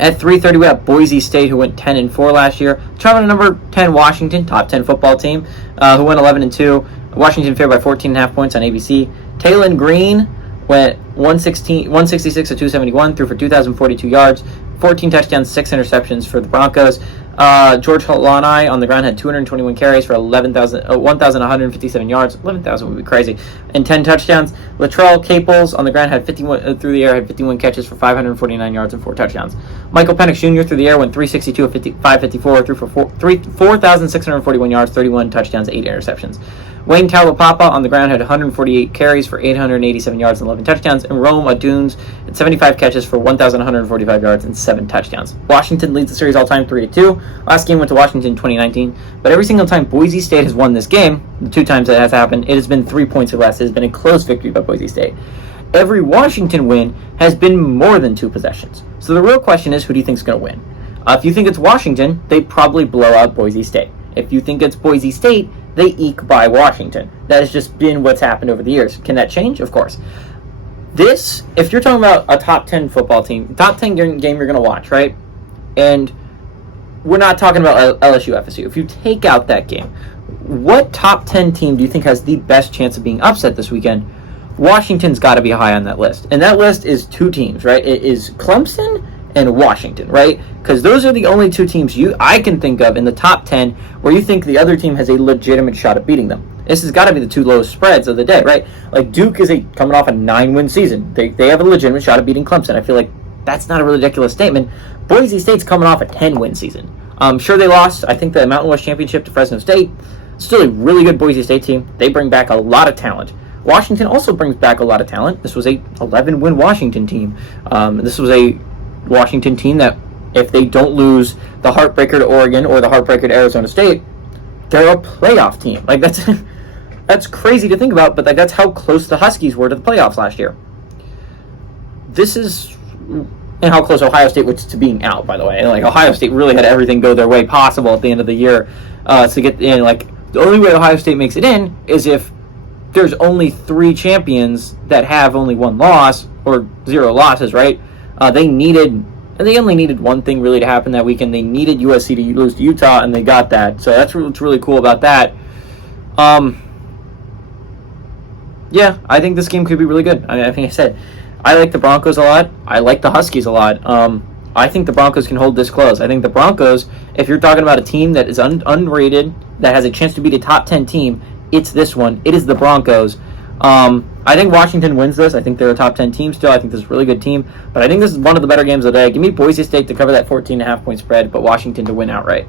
At 3:30, we have Boise State, who went 10-4 last year. Traveling to number 10 Washington, top 10 football team, who went 11-2. Washington favored by 14.5 points on ABC. Taylon Green went 166 to 271, threw for 2,042 yards, 14 touchdowns, 6 interceptions for the Broncos. George Holani on the ground had 221 carries for 1,157 yards. 11,000 would be crazy. And 10 touchdowns. Latrell Caples on the ground had 51 through the air, had 51 catches for 549 yards and 4 touchdowns. Michael Penix Jr. through the air went 362 of 554, threw for 4,641 yards, 31 touchdowns, 8 interceptions. Wayne Taulapapa on the ground had 148 carries for 887 yards and 11 touchdowns, and Rome Adunes had 75 catches for 1,145 yards and 7 touchdowns. Washington leads the series all-time 3-2. Last game went to Washington in 2019, but every single time Boise State has won this game, the 2 times that has happened, it has been 3 points or less. It has been a close victory by Boise State. Every Washington win has been more than 2 possessions. So the real question is, who do you think is going to win? If you think it's Washington, they probably blow out Boise State. If you think it's Boise State, they eke by Washington. That has just been what's happened over the years. Can that change? Of course. This, if you're talking about a top 10 football team, top 10 game you're going to watch, right? And we're not talking about LSU FSU. If you take out that game, what top 10 team do you think has the best chance of being upset this weekend? Washington's got to be high on that list. And that list is 2 teams, right? It is Clemson and Washington, right? Because those are the only 2 teams I can think of in the top 10 where you think the other team has a legitimate shot at beating them. This has got to be the 2 lowest spreads of the day, right? Like Duke is coming off a 9-win season. They have a legitimate shot at beating Clemson. I feel like that's not a really ridiculous statement. Boise State's coming off a 10-win season. Sure, they lost, I think, the Mountain West Championship to Fresno State. Still a really good Boise State team. They bring back a lot of talent. Washington also brings back a lot of talent. This was a 11-win Washington team. This was a Washington team that, if they don't lose the heartbreaker to Oregon or the heartbreaker to Arizona State, they're a playoff team. Like, that's crazy to think about, but that's how close the Huskies were to the playoffs last year. And how close Ohio State was to being out, by the way. And like, Ohio State really had everything go their way possible at the end of the year to get in. Like, the only way Ohio State makes it in is if there's only 3 champions that have only 1 loss or 0 losses, right? They only needed one thing really to happen that weekend. They needed USC to lose to Utah, and they got that. So that's what's really cool about that. Yeah, I think this game could be really good. I think I said, I like the Broncos a lot. I like the Huskies a lot. I think the Broncos can hold this close. I think the Broncos, if you're talking about a team that is unrated, that has a chance to beat a top 10 team, it's this one. It is the Broncos. I think Washington wins this. I think they're a top 10 team still. I think this is a really good team. But I think this is one of the better games of the day. Give me Boise State to cover that 14.5 point spread, but Washington to win outright.